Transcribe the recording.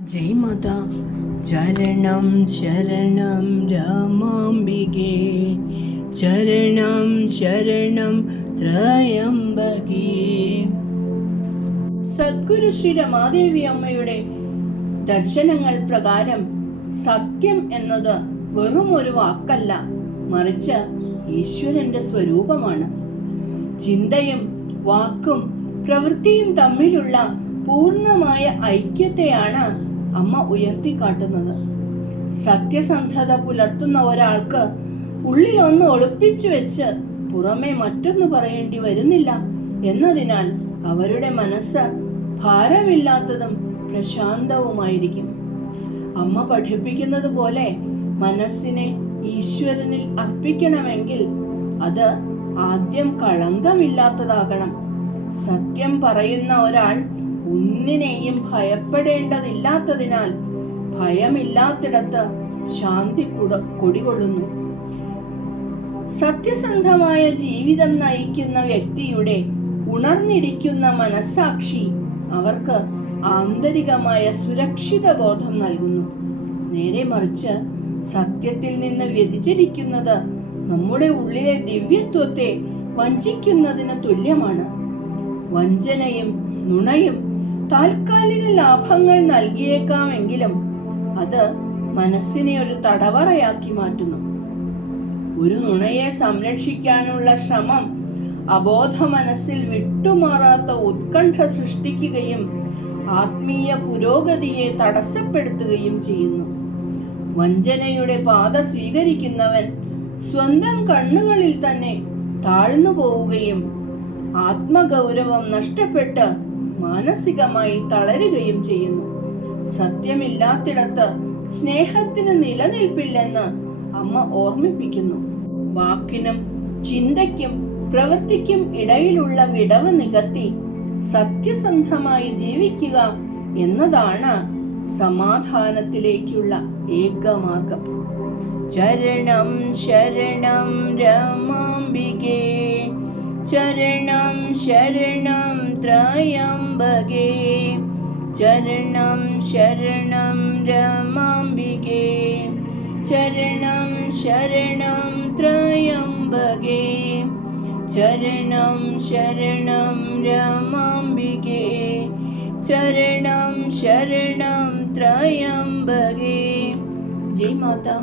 ജയ് മാതാ. ചരണം ശരണം രാമാംബികേ, ചരണം ശരണം ത്രയംബകേ. സദ്ഗുരു ശ്രീ രമാദേവി അമ്മയുടെ ദർശനങ്ങൾ പ്രകാരം സത്യം എന്നത് വെറും ഒരു വാക്കല്ല, മറിച്ച് ഈശ്വരന്റെ സ്വരൂപമാണ്. ചിന്തയും വാക്കും പ്രവൃത്തിയും തമ്മിലുള്ള പൂർണ്ണമായ ഐക്യത്തെയാണ് അമ്മ ഉയർത്തിക്കാട്ടുന്നത്. സത്യസന്ധത പുലർത്തുന്ന ഒരാൾക്ക് ഉള്ളിൽ ഒന്ന് ഒളിപ്പിച്ചു വെച്ച് പുറമെ മറ്റൊന്ന് പറയേണ്ടി വരുന്നില്ല എന്നതിനാൽ അവരുടെ മനസ്സ് ഭാരമില്ലാത്തതും പ്രശാന്തവുമായിരിക്കും. അമ്മ പഠിപ്പിക്കുന്നത് പോലെ മനസ്സിനെ ഈശ്വരനിൽ അർപ്പിക്കണമെങ്കിൽ അത് ആദ്യം കളങ്കമില്ലാത്തതാകണം. സത്യം പറയുന്ന ഒരാൾ ഒന്നിനെയും ഭയപ്പെടേണ്ടതില്ലാത്തതിനാൽ ഭയമില്ലാത്തിടത്ത് ശാന്തി കുടികൊള്ളുന്നു. സത്യസന്ധമായ ജീവിതം നയിക്കുന്ന വ്യക്തിയുടെ ഉണർന്നിരിക്കുന്ന മനസ്സാക്ഷി അവർക്ക് ആന്തരികമായ സുരക്ഷിത ബോധം നൽകുന്നു. നേരെ മറിച്ച് സത്യത്തിൽ നിന്ന് വ്യതിചലിക്കുന്നത് നമ്മുടെ ഉള്ളിലെ ദിവ്യത്വത്തെ വഞ്ചിക്കുന്നതിന് തുല്യമാണ്. വഞ്ചനയും നുണയും താൽക്കാലിക ലാഭങ്ങൾ നൽകിയേക്കാമെങ്കിലും അത് മനസ്സിനെ ഒരു തടവറയാക്കി മാറ്റുന്നു. ഒരു നുണയെ സംരക്ഷിക്കാനുള്ള ശ്രമം അബോധ മനസ്സിൽ വിട്ടുമാറാത്ത ഉത്കണ്ഠ സൃഷ്ടിക്കുകയും ആത്മീയ പുരോഗതിയെ തടസ്സപ്പെടുത്തുകയും ചെയ്യുന്നു. വഞ്ചനയുടെ പാത സ്വീകരിക്കുന്നവൻ സ്വന്തം കണ്ണുകളിൽ തന്നെ താഴ്ന്നു പോവുകയും ആത്മഗൗരവം നഷ്ടപ്പെട്ട് മാനസികമായി തളരുകയും ചെയ്യുന്നു. സത്യമില്ലാത്തിടത്ത് സ്നേഹത്തിന് നിലനിൽപ്പില്ലെന്ന് അമ്മ ഓർമ്മിപ്പിക്കുന്നു. വാക്കിനും ചിന്തയ്ക്കും പ്രവൃത്തിക്കും ഇടയിലുള്ള വിടവ് നികത്തി സത്യസന്ധമായി ജീവിക്കുക എന്നതാണ് സമാധാനത്തിലേക്കുള്ള ഏകമാർഗം. ചരണം ശരണം രമാംബികേ, ചരണം ശരണം ത്രയംബകേ, ചരണം ശരണം രമാംബികേ, ചരണം ശരണം ത്രയംബകേ, ചരണം ശരണം രമാംബികേ, ചരണം ശരണം ത്രയംബകേ. ജയ് മാതാ.